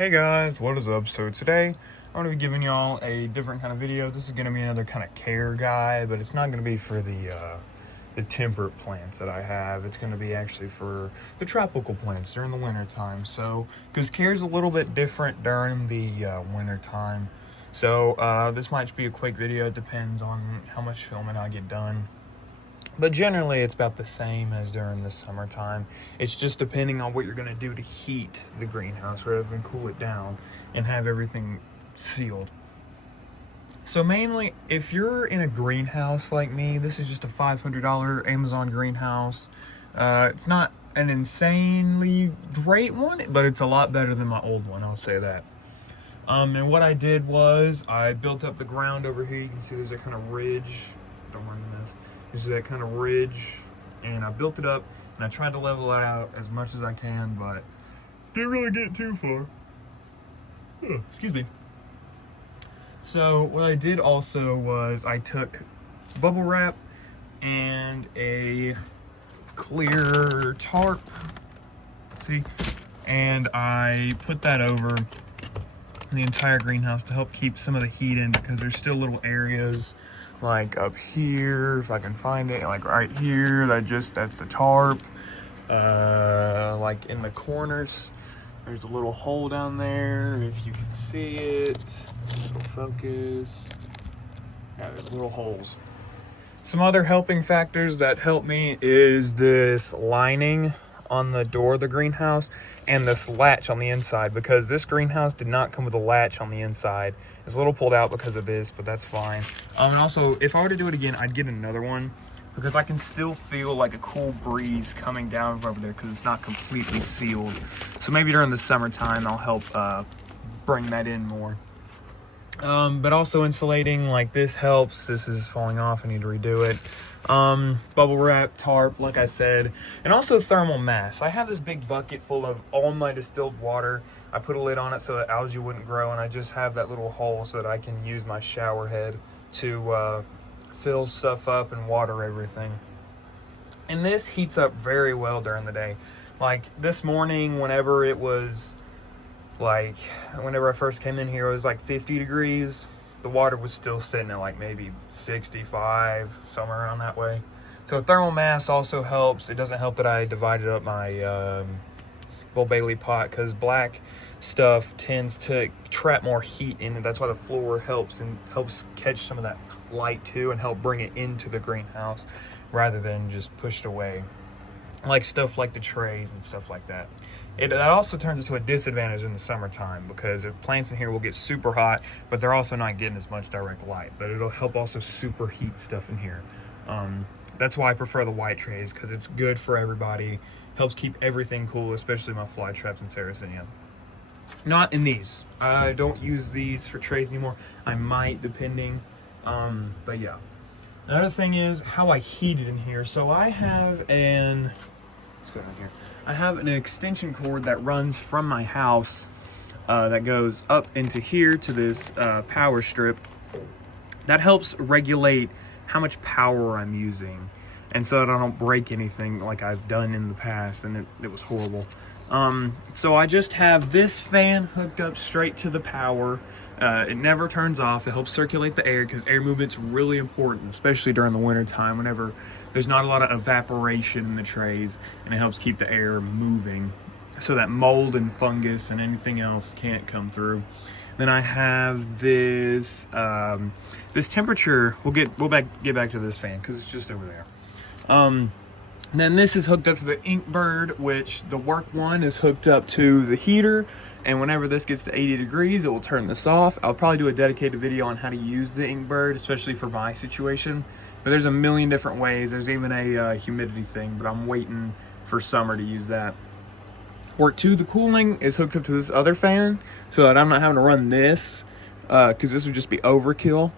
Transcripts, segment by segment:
Hey guys, what is up? So today I'm going to be giving y'all a different kind of video. This is going to be another kind of care guide, but it's not going to be for the temperate plants that I have. It's going to be actually for the tropical plants during the winter time. So, because care is a little bit different during the winter time. So this might be a quick video. It depends on how much filming I get done. But generally, it's about the same as during the summertime. It's just depending on what you're going to do to heat the greenhouse rather than cool it down and have everything sealed. So mainly, if you're in a greenhouse like me, this is just a $500 Amazon greenhouse. It's not an insanely great one, but it's a lot better than my old one, I'll say that. And what I did was I built up the ground over here. You can see there's a kind of ridge. Don't mind the mess. There's that kind of ridge, and I built it up, and I tried to level it out as much as I can, but didn't really get too far. Excuse me. So what I did also was I took bubble wrap and a clear tarp, see, and I put that over the entire greenhouse to help keep some of the heat in, because there's still little areas like up here, if I can find it, like right here, that's the tarp. Like in the corners, there's a little hole down there, if you can see it. It'll focus. Yeah, there's little holes. Some other helping factors that help me is this lining on the door of the greenhouse and this latch on the inside, because this greenhouse did not come with a latch on the inside. It's a little pulled out because of this, but that's fine. And also, if I were to do it again, I'd get another one, because I can still feel like a cool breeze coming down from over there because it's not completely sealed. So maybe during the summertime I'll help bring that in more. But also insulating like this helps. This is falling off, I need to redo it. Bubble wrap, tarp, like I said, and also thermal mass. I have this big bucket full of all my distilled water. I put a lid on it so that algae wouldn't grow, and I just have that little hole so that I can use my shower head to fill stuff up and water everything. And this heats up very well during the day. Like this morning, whenever I first came in here, it was like 50 degrees. The water was still sitting at like maybe 65, somewhere around that way. So thermal mass also helps. It doesn't help that I divided up my Bull Bailey pot, because black stuff tends to trap more heat in it. That's why the floor helps catch some of that light too and help bring it into the greenhouse rather than just push it away. Like stuff like the trays and stuff like that. That also turns into a disadvantage in the summertime, because if plants in here will get super hot, but they're also not getting as much direct light. But it'll help also superheat stuff in here. That's why I prefer the white trays, because it's good for everybody. Helps keep everything cool, especially my fly traps and Sarracenia. Not in these. I don't use these for trays anymore. I might, depending. But yeah. Another thing is how I heat it in here. So I have let's go down here. I have an extension cord that runs from my house that goes up into here to this power strip. That helps regulate how much power I'm using, and so that I don't break anything like I've done in the past, and it was horrible. So I just have this fan hooked up straight to the power. It never turns off. It helps circulate the air, because air movement's really important, especially during the winter time whenever there's not a lot of evaporation in the trays, and it helps keep the air moving so that mold and fungus and anything else can't come through. Then I have this this temperature. We'll get back to this fan because it's just over there. And then this is hooked up to the Inkbird, which the work one is hooked up to the heater. And whenever this gets to 80 degrees, it will turn this off. I'll probably do a dedicated video on how to use the Inkbird, especially for my situation. But there's a million different ways. There's even a humidity thing, but I'm waiting for summer to use that. Work 2, the cooling, is hooked up to this other fan, so that I'm not having to run this, because this would just be overkill.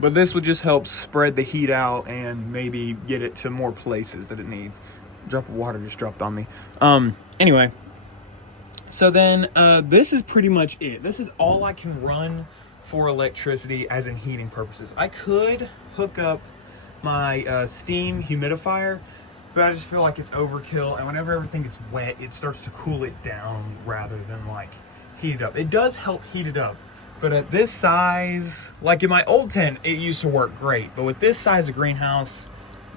But this would just help spread the heat out and maybe get it to more places that it needs. A drop of water just dropped on me. Anyway, so then this is pretty much it. This is all I can run for electricity as in heating purposes. I could hook up my steam humidifier, but I just feel like it's overkill, and whenever everything gets wet, it starts to cool it down rather than like heat it up. It does help heat it up. But at this size, like in my old tent, it used to work great. But with this size of greenhouse,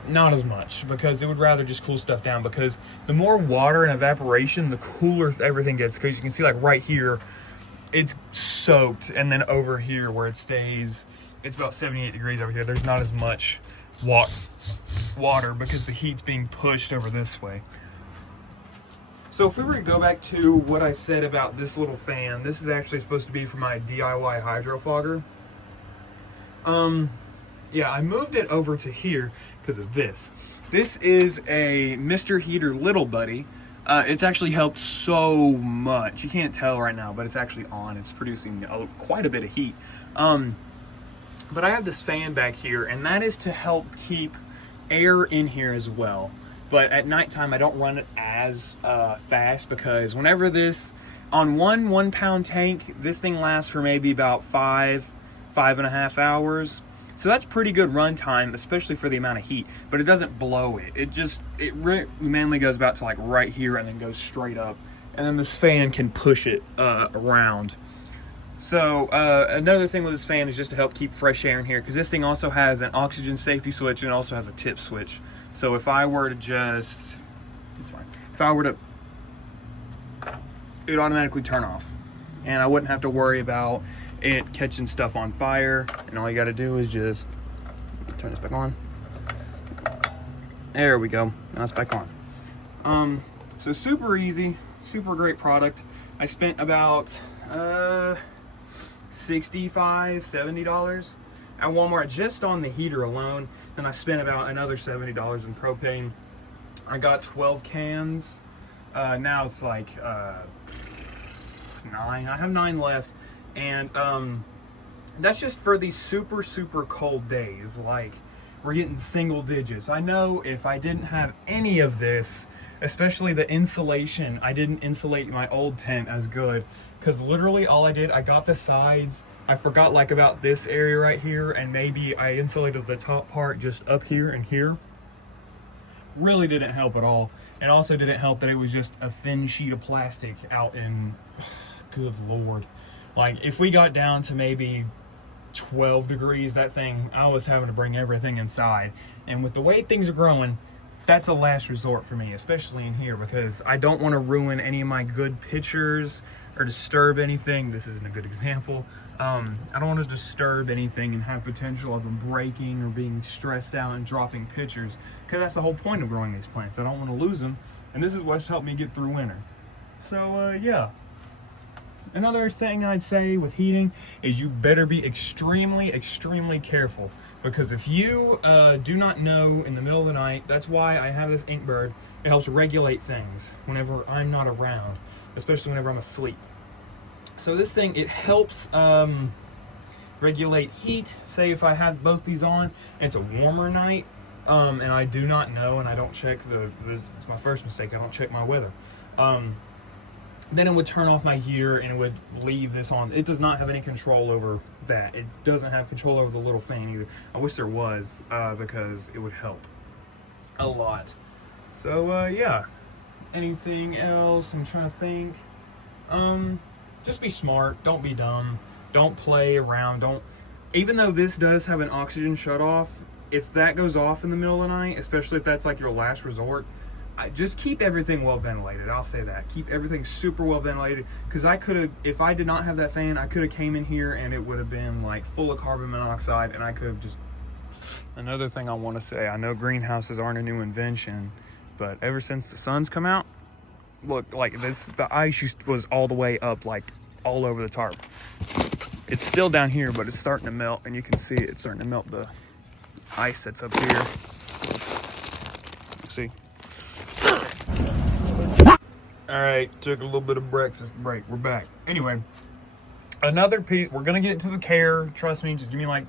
not as much, because it would rather just cool stuff down, because the more water and evaporation, the cooler everything gets. Because you can see, like right here, it's soaked, and then over here where it stays, it's about 78 degrees over here. There's not as much water because the heat's being pushed over this way. So if we were to go back to what I said about this little fan, this is actually supposed to be for my DIY hydro fogger. Yeah, I moved it over to here because of this. This is a Mr. Heater Little Buddy. It's actually helped so much. You can't tell right now, but it's actually on. It's producing quite a bit of heat. But I have this fan back here, and that is to help keep air in here as well. But at nighttime, I don't run it as fast, because whenever this, on one 1 pound tank, this thing lasts for maybe about 5.5 hours. So that's pretty good run time, especially for the amount of heat, but it doesn't blow it. It mainly goes about to like right here and then goes straight up. And then this fan can push it around. So another thing with this fan is just to help keep fresh air in here, because this thing also has an oxygen safety switch and it also has a tip switch. So if I were to just, it's fine. If I were to, it would automatically turn off, and I wouldn't have to worry about it catching stuff on fire. And all you got to do is just turn this back on. There we go. Now it's back on. So super easy, super great product. I spent about $65–70 at Walmart just on the heater alone. Then I spent about another $70 in propane. I got 12 cans. Now it's like 9. I have 9 left. And that's just for these super, super cold days. Like, we're getting single digits. I know if I didn't have any of this, especially the insulation, I didn't insulate my old tent as good. Because literally all I did, I got the sides. I forgot like about this area right here, and maybe I insulated the top part just up here and here. Really didn't help at all. And also didn't help that it was just a thin sheet of plastic out in, good Lord. Like if we got down to maybe 12 degrees, that thing, I was having to bring everything inside. And with the way things are growing, that's a last resort for me, especially in here, because I don't want to ruin any of my good pictures or disturb anything. This isn't a good example. I don't want to disturb anything and have potential of them breaking or being stressed out and dropping pictures, because that's the whole point of growing these plants. I don't want to lose them, and this is what's helped me get through winter. So yeah. Another thing I'd say with heating is you better be extremely, extremely careful, because if you do not know in the middle of the night, that's why I have this Inkbird. It helps regulate things whenever I'm not around, especially whenever I'm asleep. So this thing, it helps regulate heat. Say if I have both these on and it's a warmer night, and I do not know, and I don't check it's my first mistake, I don't check my weather. Then it would turn off my heater and it would leave this on. It does not have any control over that. It doesn't have control over the little fan either. I wish there was, because it would help a lot. So yeah. Anything else? I'm trying to think. Just be smart. Don't be dumb. Don't play around. Even though this does have an oxygen shutoff, if that goes off in the middle of the night, especially if that's like your last resort, just keep everything well ventilated. I'll say that. Keep everything super well ventilated, because I could have, if I did not have that fan, I could have came in here and it would have been like full of carbon monoxide, and I could have just... Another thing I want to say, I know greenhouses aren't a new invention, but ever since the sun's come out, look, like this, the ice was all the way up, like all over the tarp. It's still down here, but it's starting to melt, and you can see it's starting to melt the ice that's up here. See? All right, took a little bit of breakfast break. We're back. Anyway, another piece. We're gonna get to the care. Trust me. Just give me like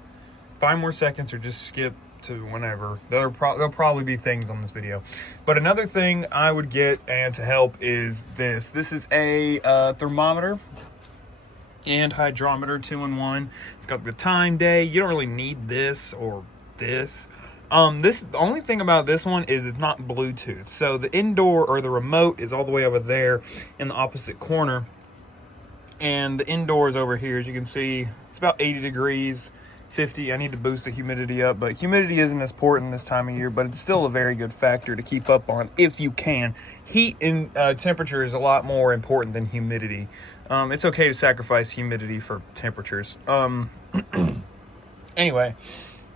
5 more seconds, or just skip to whenever. There'll probably be things on this video. But another thing I would get and to help is this. This is a thermometer and hydrometer 2-in-1. It's got the time, day. You don't really need this or this. The only thing about this one is it's not Bluetooth. So the indoor, or the remote, is all the way over there in the opposite corner. And the indoors over here, as you can see, it's about 80 degrees, 50. I need to boost the humidity up, but humidity isn't as important this time of year, but it's still a very good factor to keep up on if you can. Heat and temperature is a lot more important than humidity. It's okay to sacrifice humidity for temperatures. Anyway,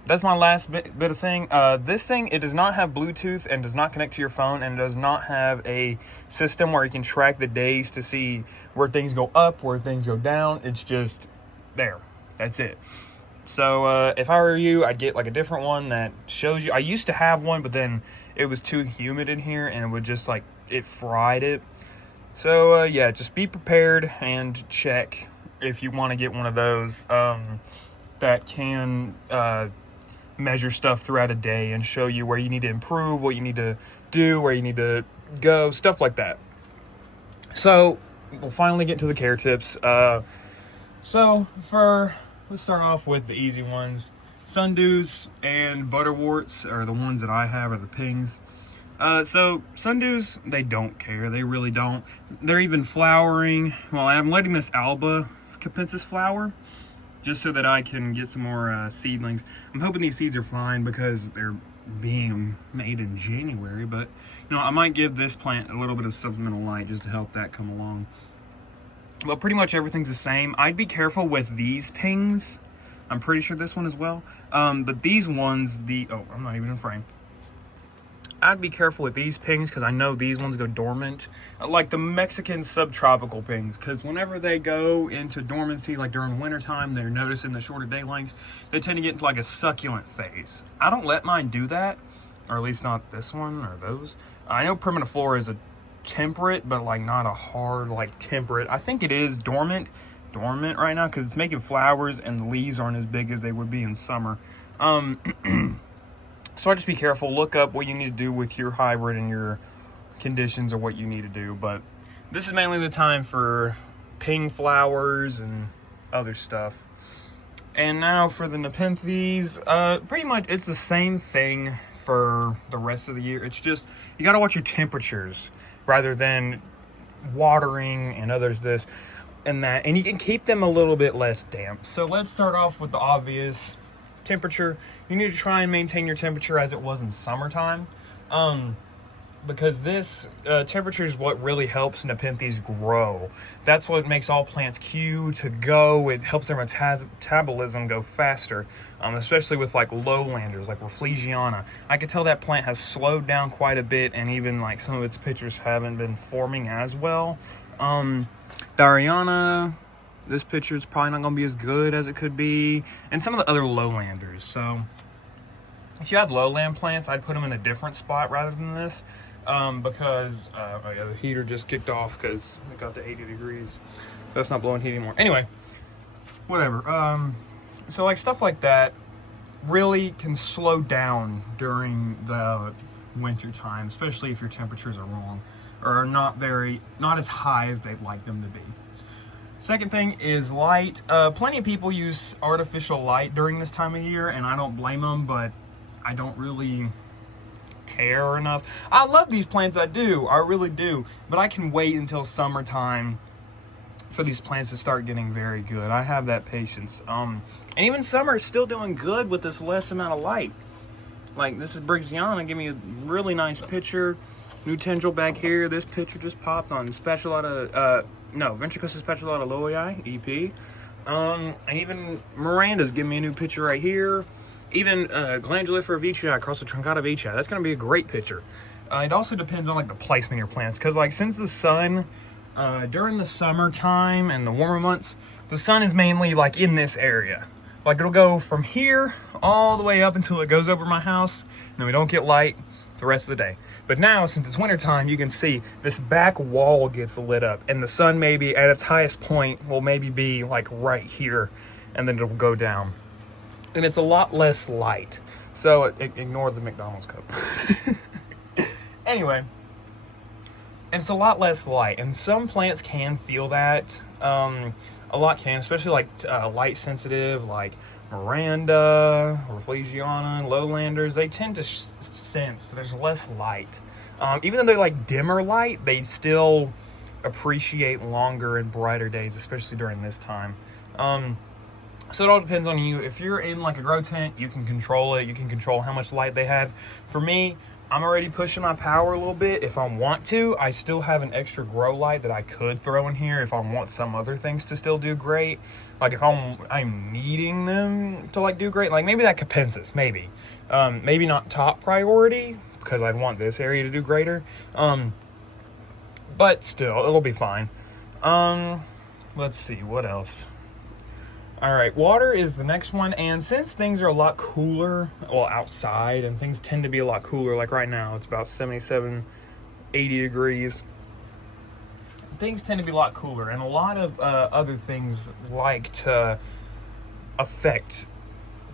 that's my last bit of thing. This thing, it does not have Bluetooth and does not connect to your phone, and does not have a system where you can track the days to see where things go up, where things go down. It's just there. That's it. So if I were you, I'd get like a different one that shows you. I used to have one, but then it was too humid in here and it would just like, it fried it. So yeah, just be prepared and check if you want to get one of those that can measure stuff throughout a day and show you where you need to improve, what you need to do, where you need to go, stuff like that. So we'll finally get to the care tips. Let's start off with the easy ones. Sundews and butterworts are the ones that I have, are the pings. So sundews, they don't care. They really don't. They're even flowering. Well, I'm letting this Alba capensis flower just so that I can get some more seedlings. I'm hoping these seeds are fine because they're being made in January, but you know, I might give this plant a little bit of supplemental light just to help that come along. But pretty much everything's the same. I'd be careful with these pings. I'm pretty sure this one as well. But these ones, I'm not even in frame. I'd be careful with these pings because I know these ones go dormant. Like the Mexican subtropical pings, because whenever they go into dormancy, like during wintertime, they're noticing the shorter day lengths, they tend to get into like a succulent phase. I don't let mine do that, or at least not this one or those. I know Primiflora is a temperate, but like not a hard like temperate. I think it is dormant right now because it's making flowers and the leaves aren't as big as they would be in summer. So I just be careful. Look up what you need to do with your hybrid and your conditions, or what you need to do. But this is mainly the time for ping flowers and other stuff. And now for the Nepenthes, pretty much it's the same thing for the rest of the year. It's just you got to watch your temperatures rather than watering and others this and that, and you can keep them a little bit less damp. So let's start off with the obvious temperature. You need to try and maintain your temperature as it was in summertime, because this temperature is what really helps Nepenthes grow. That's what makes all plants queue to go. It helps their metabolism go faster, especially with like lowlanders like Rafflesiana. I could tell that plant has slowed down quite a bit, and even like some of its pitchers haven't been forming as well. Dariana, this pitcher is probably not going to be as good as it could be, and some of the other lowlanders. So if you had lowland plants, I'd put them in a different spot rather than this, because the heater just kicked off because it got to 80 degrees. So it's not blowing heat anymore. Anyway, whatever. So like stuff like that really can slow down during the winter time, especially if your temperatures are wrong or are not as high as they'd like them to be. Second thing is light. Plenty of people use artificial light during this time of year, and I don't blame them, but I don't really care enough. I love these plants, I do, I really do, but I can wait until summertime for these plants to start getting very good. I have that patience. And even summer is still doing good with this less amount of light. Like this is Brixiana, give me a really nice picture. New tendril back here. This picture just popped on Ventricular Spatulata Lowii, EP. And even Miranda's giving me a new picture right here. Even Glandulifera veitchii across the Truncata veitchii. That's going to be a great picture. It also depends on like the placement of your plants, because like since the sun, during the summertime and the warmer months, the sun is mainly like in this area. Like it'll go from here all the way up until it goes over my house, and then we don't get light the rest of the day. But now, since it's wintertime, you can see this back wall gets lit up, and the sun maybe at its highest point will maybe be like right here, and then it'll go down. And it's a lot less light. So ignore the McDonald's cup. Anyway, it's a lot less light, and some plants can feel that. A lot can, especially like light sensitive, like Miranda, Rafflesiana, and lowlanders. They tend to sense that there's less light. Even though they like dimmer light, they still appreciate longer and brighter days, especially during this time. So it all depends on you. If you're in like a grow tent, you can control it. You can control how much light they have. For me, I'm already pushing my power a little bit. If I want to, I still have an extra grow light that I could throw in here if I want some other things to still do great. Like if I'm needing them to like do great, like maybe that Capensis, maybe. Maybe not top priority because I'd want this area to do greater. But still, it'll be fine. Let's see, what else? All right, water is the next one, and since things are a lot cooler, well, outside, and things tend to be a lot cooler, like right now, it's about 77, 80 degrees. Things tend to be a lot cooler, and a lot of other things like to affect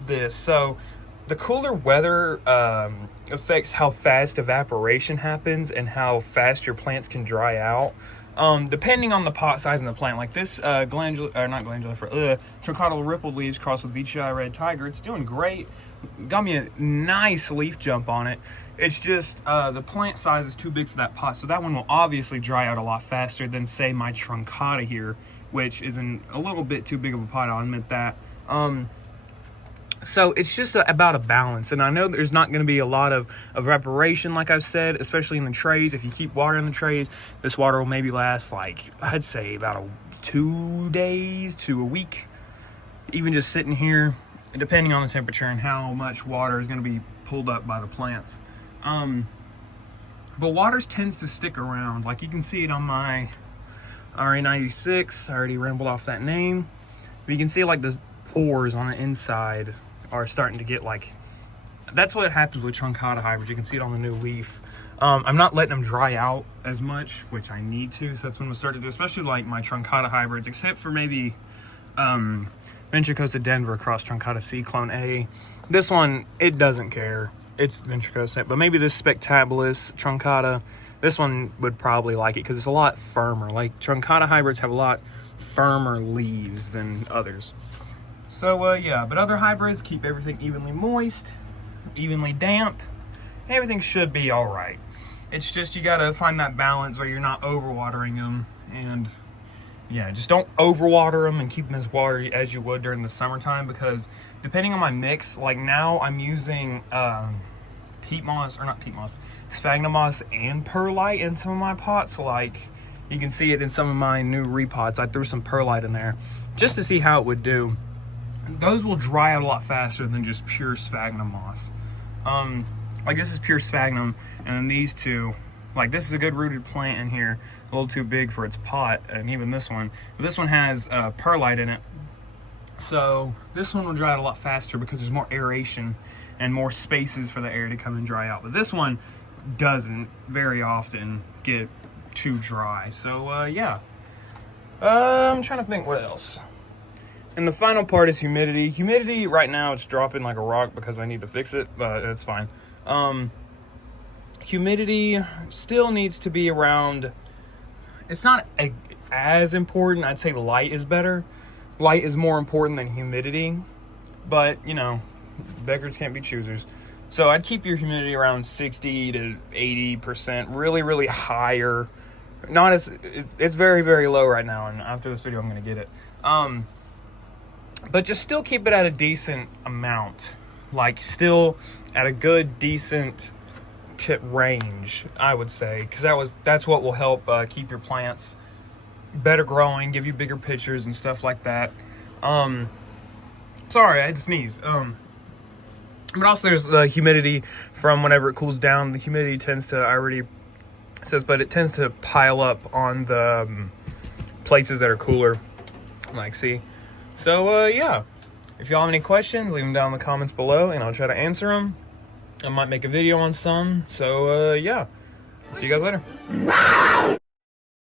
this. So the cooler weather affects how fast evaporation happens and how fast your plants can dry out. Depending on the pot size and the plant, like this Truncata rippled leaves crossed with VTI Red Tiger, it's doing great. Got me a nice leaf jump on it. It's just the plant size is too big for that pot, so that one will obviously dry out a lot faster than, say, my Truncata here, which is in a little bit too big of a pot, I'll admit that. So it's just about a balance, and I know there's not going to be a lot of evaporation, like I've said, especially in the trays. If you keep water in the trays, this water will maybe last, like, I'd say about 2 days to a week, even just sitting here, depending on the temperature and how much water is going to be pulled up by the plants. But water tends to stick around. Like you can see it on my RA96. I already rambled off that name. But you can see like the pores on the inside are starting to get like, that's what happens with Truncata hybrids. You can see it on the new leaf. I'm not letting them dry out as much, which I need to, so that's when I'm gonna start to do, especially like my Truncata hybrids, except for maybe Venture Denver across Truncata C Clone A. This one, it doesn't care. It's Venture, but maybe this Spectabilis Truncata, this one would probably like it because it's a lot firmer. Like Truncata hybrids have a lot firmer leaves than others. So yeah, but other hybrids keep everything evenly moist, evenly damp. Everything should be all right. It's just you gotta find that balance where you're not overwatering them, and yeah, just don't overwater them and keep them as watery as you would during the summertime, because depending on my mix, like now I'm using peat moss, or not peat moss, sphagnum moss and perlite in some of my pots. Like you can see it in some of my new repots. I threw some perlite in there just to see how it would do. Those will dry out a lot faster than just pure sphagnum moss. Like this is pure sphagnum, and then these two, like this is a good rooted plant in here, a little too big for its pot, and even this one. But this one has perlite in it, so this one will dry out a lot faster because there's more aeration and more spaces for the air to come and dry out. But this one doesn't very often get too dry. So yeah, I'm trying to think what else. And the final part is humidity. Humidity right now, it's dropping like a rock because I need to fix it, but it's fine. Humidity still needs to be around, it's not as important. I'd say light is better. Light is more important than humidity, but you know, beggars can't be choosers. So I'd keep your humidity around 60 to 80%, really, really higher. Not as, it's very, very low right now, and after this video, I'm gonna get it. But just still keep it at a decent amount, like still at a good, decent tip range, I would say, because that's what will help keep your plants better growing, give you bigger pictures and stuff like that. Sorry, I had to sneeze. But also there's the humidity from whenever it cools down. The humidity tends to, I already says, but it tends to pile up on the places that are cooler, like see. So yeah, if y'all have any questions, leave them down in the comments below and I'll try to answer them. I might make a video on some. So yeah, see you guys later.